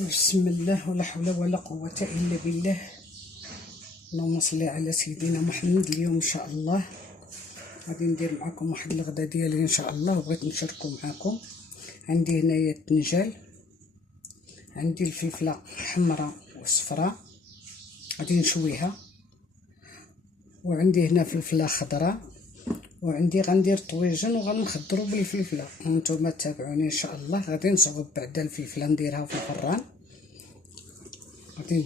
بسم الله ولا حول ولا قوة إلا بالله. اللهم صل على سيدنا محمد. اليوم إن شاء الله غادي ندير معكم واحد الغدا ديالي إن شاء الله، وبغيت نشاركو معكم. عندي هنايا التنجال، عندي الفلفلة حمراء وصفراء غادي نشويها، وعندي هنا فلفلة خضراء، وعندي غندير طويجن وغنخضرو بالفلفله. وانتم تابعوني ان شاء الله. غادي نصوب بعدا الفلفله نديرها في الفران، غادي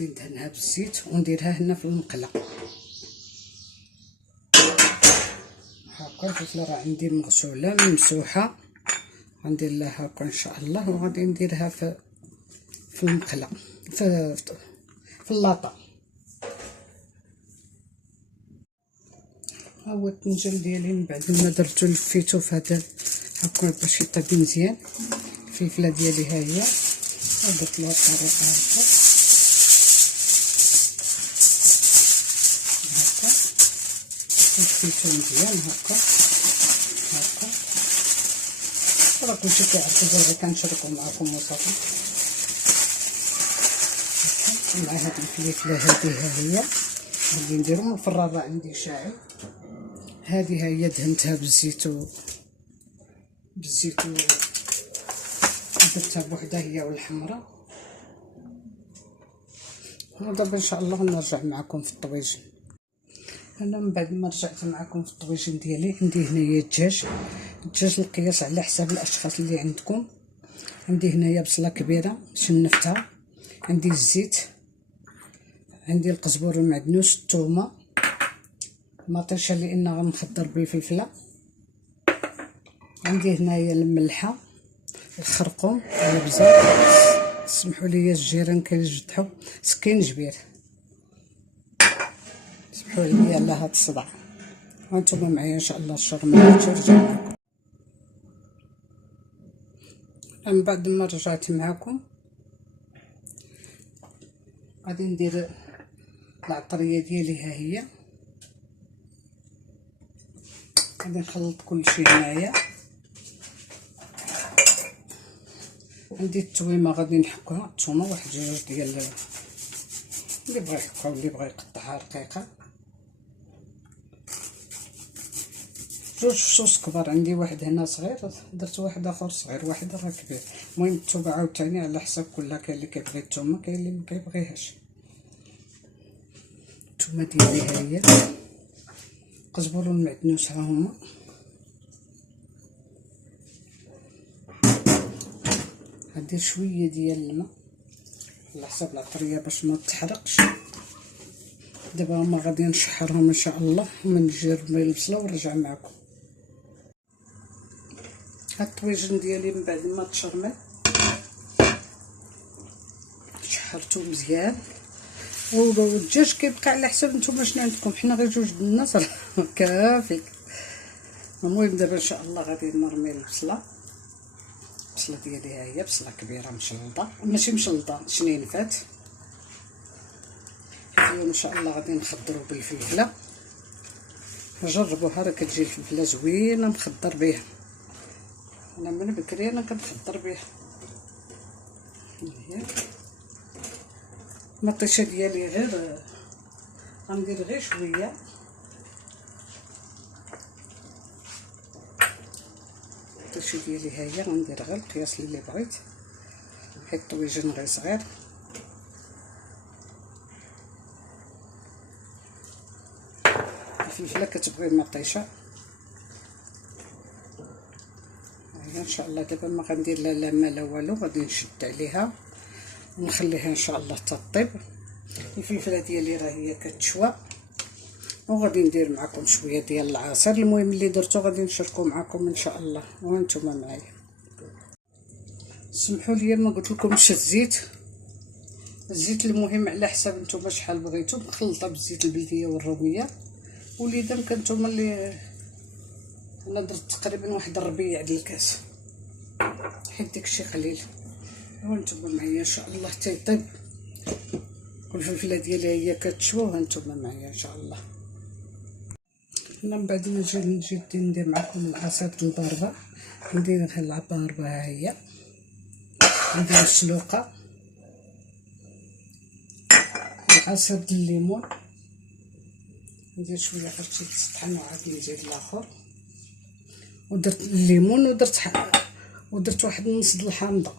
ندهنها بالزيت، ونديرها هنا في المقله هكا. الفلفله راه عندي مغسوله ممسوحه، غندير لها هكا ان شاء الله، وغادي نديرها في المقله في اللاطه. ها هو الطنجل ديالي من بعد ما درتو لفيتو في هذا هكا باش يطيب مزيان. الفلفله ديالي ها هي، درت لها الطريقه هكا لفيتو مزيان هكا. راه كلشي كيعرفو، غير كنشاركو معاكم وصافي. مع هاد الفلفله هادي ها هي غادي نديرو من الفران، راه عندي شاعل. هذه هي دهنتها بالزيت درتها بوحدها هي والحمراء. ودابا ان شاء الله نرجع معكم في الطويجن. انا من بعد ما رجعت معكم في الطويجن ديالي، عندي هنايا الدجاج القياس على حساب الاشخاص اللي عندكم. عندي هنايا بصله كبيره شنفتها، عندي الزيت، عندي القزبور المعدنوس، الثومه، مطيشه لان غنخضر بالفلفله، عندي هنايا الملحه، الخرقوم، الابزار. سمحوا لي الجيران كيجدحوا سكينجبير، سمحوا لي على هاد الصداع. وانتم معايا ان شاء الله الشهر ما ترجع معكم. من بعد ما رجعت معكم غادي ندير العطريه ديالي ها هي. غادي نخلط كلشي هنايا. عندي التويمه غادي نحكوها، الثومه واحد جوج ديال اللي بغى يحكها واللي بغى يقطعها رقيقه. جوج فصوص كبار، عندي واحد هنا صغير، درت واحد اخر صغير، واحد راه كبير. المهم الثومه عاوتاني على حساب كلها، كاين اللي كيبغي الثومه، كاين اللي ما كيبغيهاش. الثومه ديالي ها هي، قزبر المعدنوس ها هما، غندير شويه ديال الماء على حساب العطريه باش ما تحرقش. دابا هما غادي نشحرهم ان شاء الله، ومن نجي نرمي البصله ونرجع معكم. هاد الطويجن ديالي من بعد ما تشرمل شحرته مزيان. والدجاج كيبقى على حساب نتوما شنو عندكم، حنا غير جوج د الناس راه كافي. المهم دابا ان شاء الله غادي نرمي البصله ديالي ها هي، بصله كبيره مشلطه، ماشي مشلطه شنينفات. اليوم ان شاء الله غادي نخضرو بالفلفله، جربوها راه كتجي الفلفله زوينه نخضر بها. انا من بكري انا كنخضر بها. هي المطيشه ديالي غير غندير غير شويه، المطيشه ديالي ها هي غندير غير القياس اللي بغيت، حيت الطويجن غير صغير. الفلفله كتبغي مطيشه هي ان شاء الله. دابا ما غندير لا ما لا والو، غادي نشد عليها ونخليها ان شاء الله تطيب. الفلفله ديالي راه هي كتشوى، وغادي ندير معكم شويه ديال العصير. المهم اللي درتو غادي نشاركو معكم ان شاء الله وانتم معايا. سمحوا لي ما قلت لكمش الزيت المهم على حساب نتوما شحال بغيتو، مخلطه بالزيت البلديه والروميه. وليدا كنتوما اللي انا درت تقريبا واحد الربيع د الكاس، حيت داكشي قليل. وانتم معايا ان شاء الله تيطيب. والفلفله ديالي هي كتشوى، وانتم معايا ان شاء الله. انا من بعد ما نجي ندير معكم العصير الباربه. عندي العباربه ها هي، عندي السلوقه، عصير الليمون، ندير شويه غير تطحن وعاد نزيد الاخر، ودرت الليمون ودرت واحد نص د الحامضه.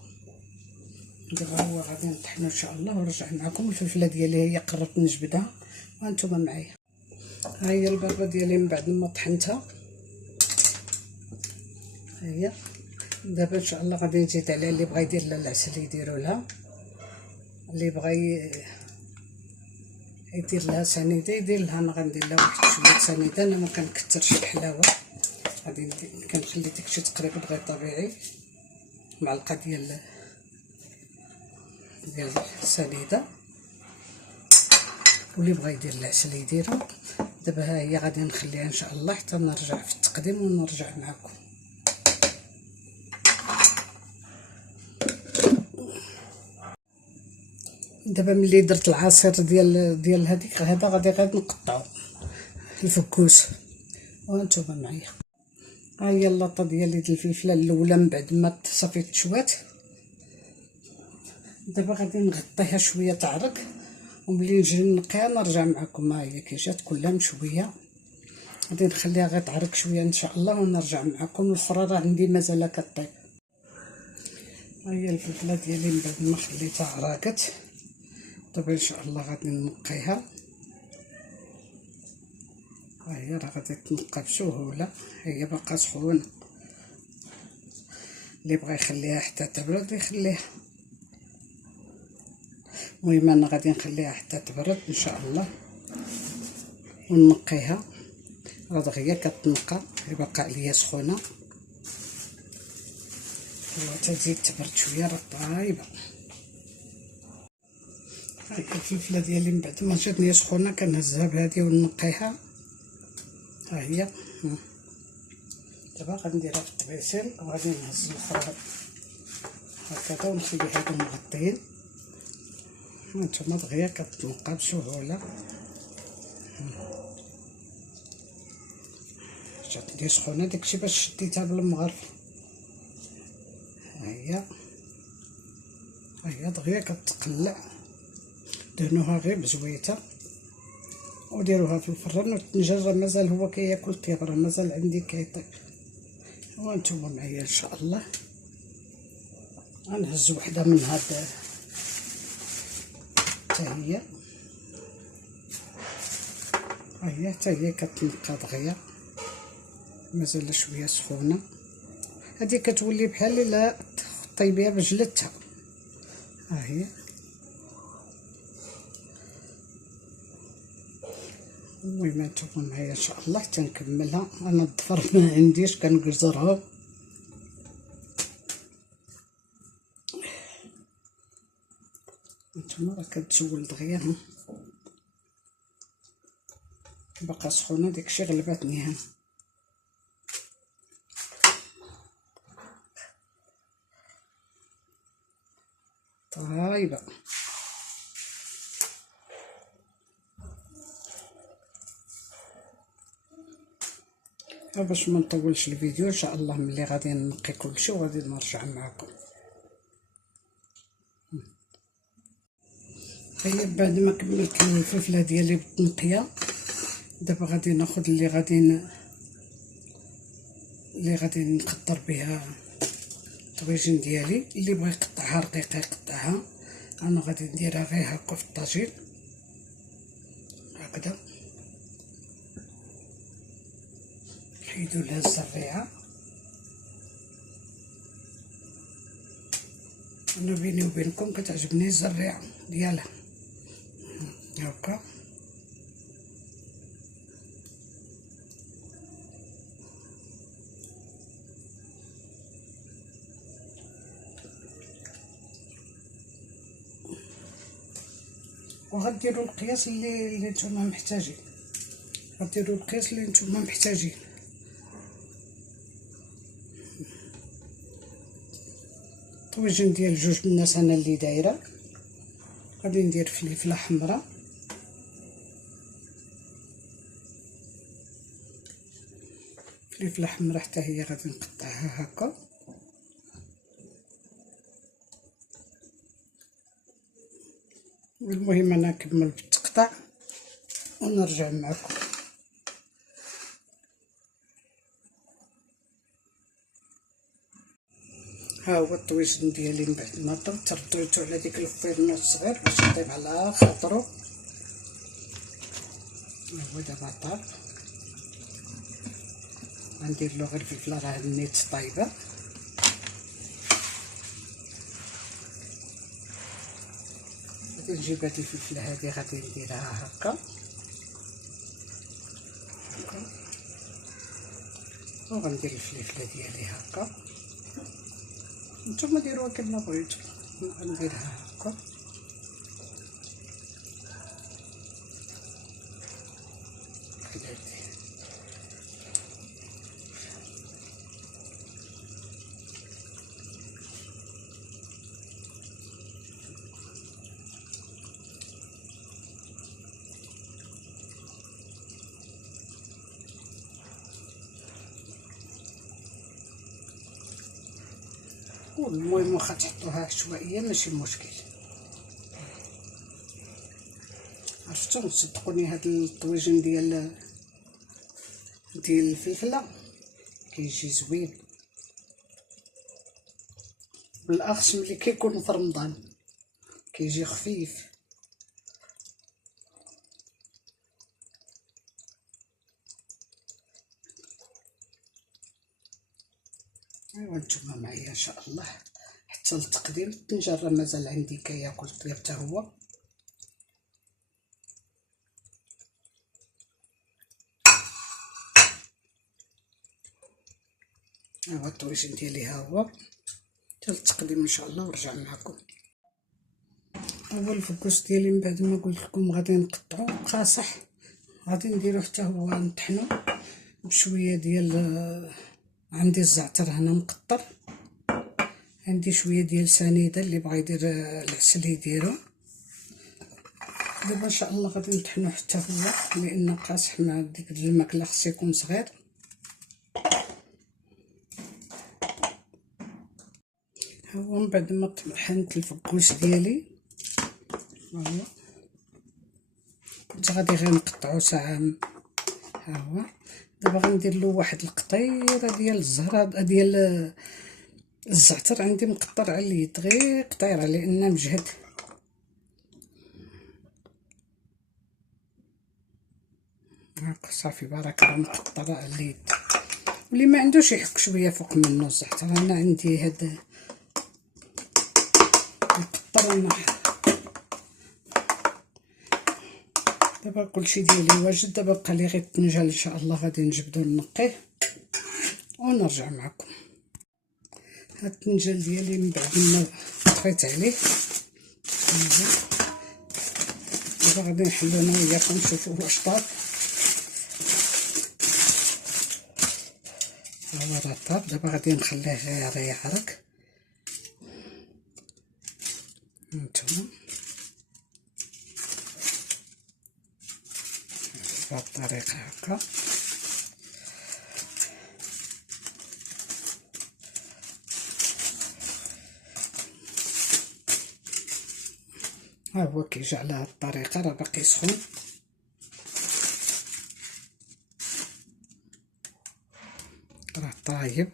دابا هو غادي نطحنو ان شاء الله ونرجع معكم. الفلفله ديالي هي قربت نجبدها وانتم معايا. ها هي البابه ديالي من بعد ما طحنتها، ها هي. دابا ان شاء الله غادي نزيد عليها، اللي بغى يدير لها العسل يديروا لها، اللي بغى يدير لها سنيده يدير لها. انا غندير لها واحد شويه سنيده، انا ما كنكثرش الحلاوه، غادي كنخلي داكشي تقريبا غير طبيعي، معلقه ديال السنيده، واللي بغى يدير العسل يديرها. دابا ها هي غادي نخليها ان شاء الله حتى نرجع في التقديم ونرجع معكم. دابا ملي درت العصير ديال هذيك هذا غادي غير نقطعو الفكوس وانتم معايا. ها هي اللاطه ديالي د الفلفله الاولى من بعد ما صافي تشوات. دابا غادي نغطيها شويه تعرق، وملي نجي نقيها نرجع معكم. ها هي كي جات كلها مشويه، غادي نخليها غير تعرق شويه ان شاء الله ونرجع معكم. الاخرى راه عندي مازال كطيب. ها هي الفلفله ديالي من بعد ما خليتها عراقت، دابا ان شاء الله غادي نقيها. ها هي راه غادي تنقى بسهوله، هي باقا سخونه، اللي بغى يخليها حتى تبرد يخليها. المهم انا غادي نخليها حتى تبرد ان شاء الله ونقيها. راه دغيا كتنقى، هي باقا عليا سخونه، وتزيد تبرد شويه راه طايبه. ها هي الفلفله ديالي من بعد ما جاتني سخونه كنهزها بهادي ونقيها. ها هي دابا غنديرها في الطبيسيل، وغادي نهز الاخرى هكذا ونخلي هادو مغطيين. هانتوما دغيا كتنقى بسهوله. جاتني سخونه داكشي باش شديتها بالمغرفه. ها هي دغيا كتقلع. دهنوها غير بزويته وديروها في الفران، والطنجر راه مازال هو كياكل الطياب، راه مازال عندي كيطيب. وانتم معايا ان شاء الله. غنهز وحده من هاد حتى هي، ها هي حتى هي كتنقى دغيا، مازال شويه سخونه. هادي كتولي بحال الا طيبيها بجلدتها. ها هي المهم انتم معايا ان شاء الله حتى نكملها. انا الظفر ما عنديش كنجزرهم. نتوما راه كتجول دغيا، باقا سخونه داكشي غلباتني. ها طايبه. باش ما نطولش الفيديو ان شاء الله ملي غادي نقي كلشي وغادي نرجع معكم. هي بعد ما كملت الفلفله ديالي بالتنقيه، دابا غادي ناخذ اللي غادي نقطر بها الطبيجين ديالي. اللي بغى يقطعها رقيقه يقطعها، انا غادي نديرها غير هكا في الطاجين هكذا. نحيدو لها الزريعه. انا بيني وبينكم كتعجبني الزريعه ديالها هكا. وغديروا القياس اللي نتوما محتاجين، غديروا القياس اللي نتوما محتاجين. طويجين ديال 2 الناس انا اللي دايره. غادي ندير فلفله حمراء، فلفله حمرا حتى هي غادي نقطعها هكا. المهم انا نكمل بالتقطاع ونرجع معكم. ها هو الطويجن ديالي من بعد ما طبت رديتو على ديك الفرن الصغير باش يطيب على خاطرو. هو دابا طاب، غندير له غير الفلفله راه نيت طايبه. غادي نجيب هاد الفلفله هادي غادي نديرها هكا وغندير الفلفله ديالي هكا. نتوما ديروها كما بغيتو، غنديرها هكا المهم واخا تحطوها عشوائيه ماشي مشكل. عرفتو صدقوني هاد الطويجن ديال الفلفله كيجي زوين، بالاخص ملي كيكون في رمضان كيجي خفيف. ايوا نتوما معايا ان شاء الله حتى التقديم. الطنجره راه مازال عندي كياكل طياب حتى هو. ايوا الطويجن ديالي ها هو حتى التقديم ان شاء الله ونرجع معكم. اول الفكوس ديالي من بعد ما قلت لكم غادي نقطعو قاصح، غادي نديرو حتى هو نطحنو بشويه ديال عندي الزعتر هنا مقطر، عندي شويه ديال سنيده اللي بغى يدير العسل يديرو. دابا ان شاء الله غادي نطحنو حتى هو لان قاصح مع ديك الماكله خصو يكون صغير. ها هو من بعد ما طحنت الفكوس ديالي ها هو كنت غادي غير نقطعو ساعه. ها هو دابا غندير له واحد القطيره ديال الزهره ديال الزعتر عندي مقطر على اليد، غير قطيره لان مجهد. هاكا صافي بارك الله مقطره على اليد. واللي ما عندوش يحك شويه فوق منه الزعتر. انا عندي هاد مقطر انا. دابا كلشي ديالي واجد، دابا بقى لي غير الطنجال ان شاء الله غادي نجبدو نقيه ونرجع معكم. هاد الطنجال ديالي من بعد ما طفيت عليه دابا غادي نحلو انا وياكم نشوفوا واش طاب. ها هو راه طاب، دابا غادي نخليه غير يعرق. هانتوما بهاد الطريقه هكا. ها هو كيجي على هاد الطريقه، راه باقي سخون. راه طايب.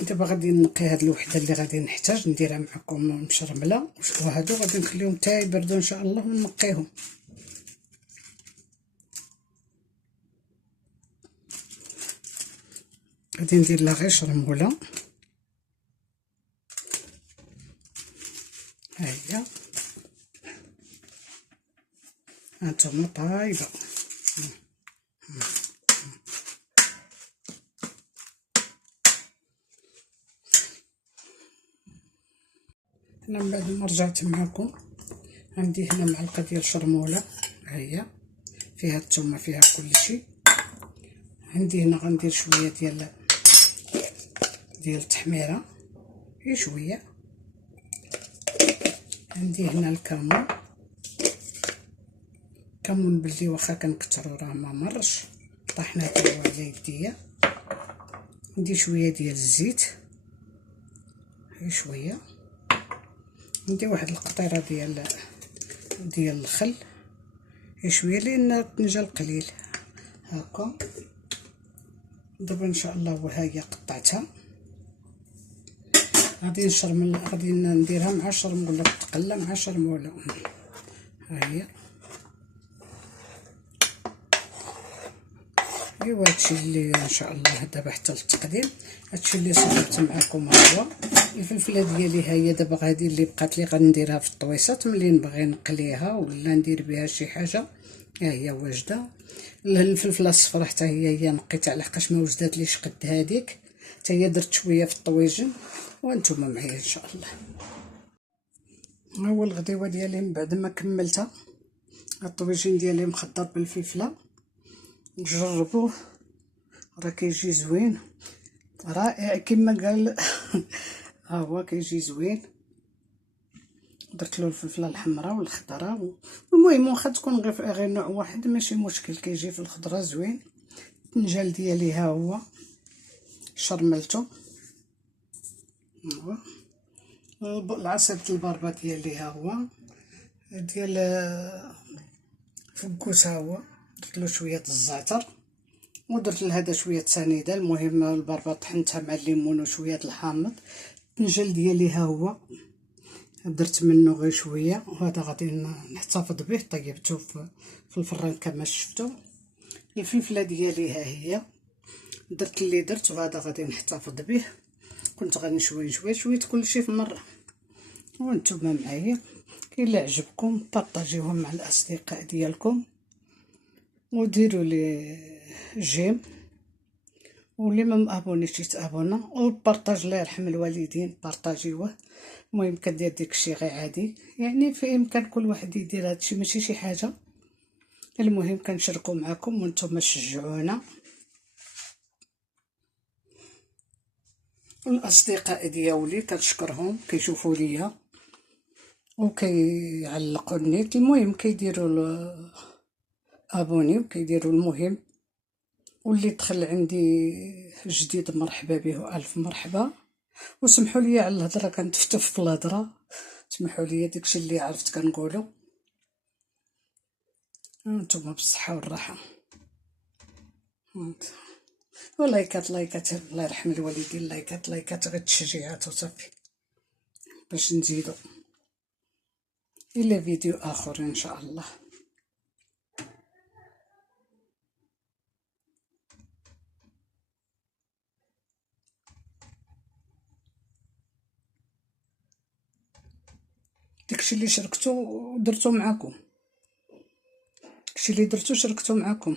دابا غادي نقي هاد الوحده اللي غادي نحتاج نديرها معكم مشرمله، وهادو غادي نخليهم حتى يبردوا ان شاء الله ونقيهم. غادي ندير لها غير شرموله. ها هي هانتوما طايبه. انا من بعد ما رجعت معكم عندي هنا معلقه ديال شرموله، ها هي فيها الثومه فيها كلشي. عندي هنا غندير شويه ديال التحميره، غير شويه. عندي هنا الكمون كمون بلدي واخا كنكثرو راه ما مرش، طحناته على يديا. ندير شويه ديال الزيت، غير شويه. ندير واحد القطيره ديال الخل، غير شويه لان الطنجه قليل هكا. دابا ان شاء الله وهي قطعتها، غادي نشرمل، غادي نديرها مع الشرم ولا تقلى مع الشرم ولا. ها هي. ايوا هادشي اللي ان شاء الله دابا حتى للتقديم. هادشي اللي صورت معكم هو الفلفله ديالي. ها هي دابا غادي اللي بقات لي غنديرها في الطويصات ملي نبغي نقليها ولا ندير بها شي حاجه. ها هي واجده. الفلفله الصفراء حتى هي نقيتها لحقاش ما وجداتليش قد هذيك، حتى هي درت شويه في الطويجن وانتم معايا ان شاء الله. ها هو الغديوه ديالي من بعد ما كملتها. الطويجين ديالي مخضر بالفلفله، جربوه راه كيجي زوين رائع كما قال. ها هو كيجي زوين. درت له الفلفله الحمراء والخضراء، المهم واخا تكون غير نوع واحد ماشي مشكل، كيجي في الخضره زوين. الطنجال ديالي ها هو شرملته. ها هو العصير الباربه ديالي، ها هو ديال فكوس، ها هو درت له شويه الزعتر ودرت لهذا شويه سنيده. المهم البربه طحنتها مع الليمون وشويه الحامض. الطنجل ديالي ها هو درت منه غير شويه، وهذا غادي نحتفظ به. طيبته في الفران كما شفتوا. الفلفله ديالي ها هي درت اللي درت، وهذا غادي نحتفظ به. كنت غنشوي شويه كلشي في مره وانتم معايا. كي الا عجبكم بارطاجيوهم مع الاصدقاء ديالكم وديروا لي جيم، واللي ما مابونيش يتابونا، وبارطاج الله يرحم الوالدين بارطاجيوه. المهم كدير داكشي غير عادي، يعني في امكان كل واحد يدير هادشي ماشي شي حاجه. المهم كنشاركوا معكم وانتم تشجعونا. الاصدقاء ديالي كنشكرهم كيشوفوا ليا وكيعلقوا النيت. المهم كيديروا ابوني وكيديروا المهم. واللي دخل عندي جديد مرحبا به الف مرحبا. وسمحوا لي على الهضره كنتفتف في الهضره، سمحوا لي داكشي اللي عرفت كنقولوا. انتم بالصحه والراحه. ولايكات الله يرحم الوالدين. لايكات غير التشجيعات وصافي باش نزيدو الى فيديو اخر ان شاء الله. داكشي اللي شركتو درتو معكم، داكشي اللي درتو شركتو معكم.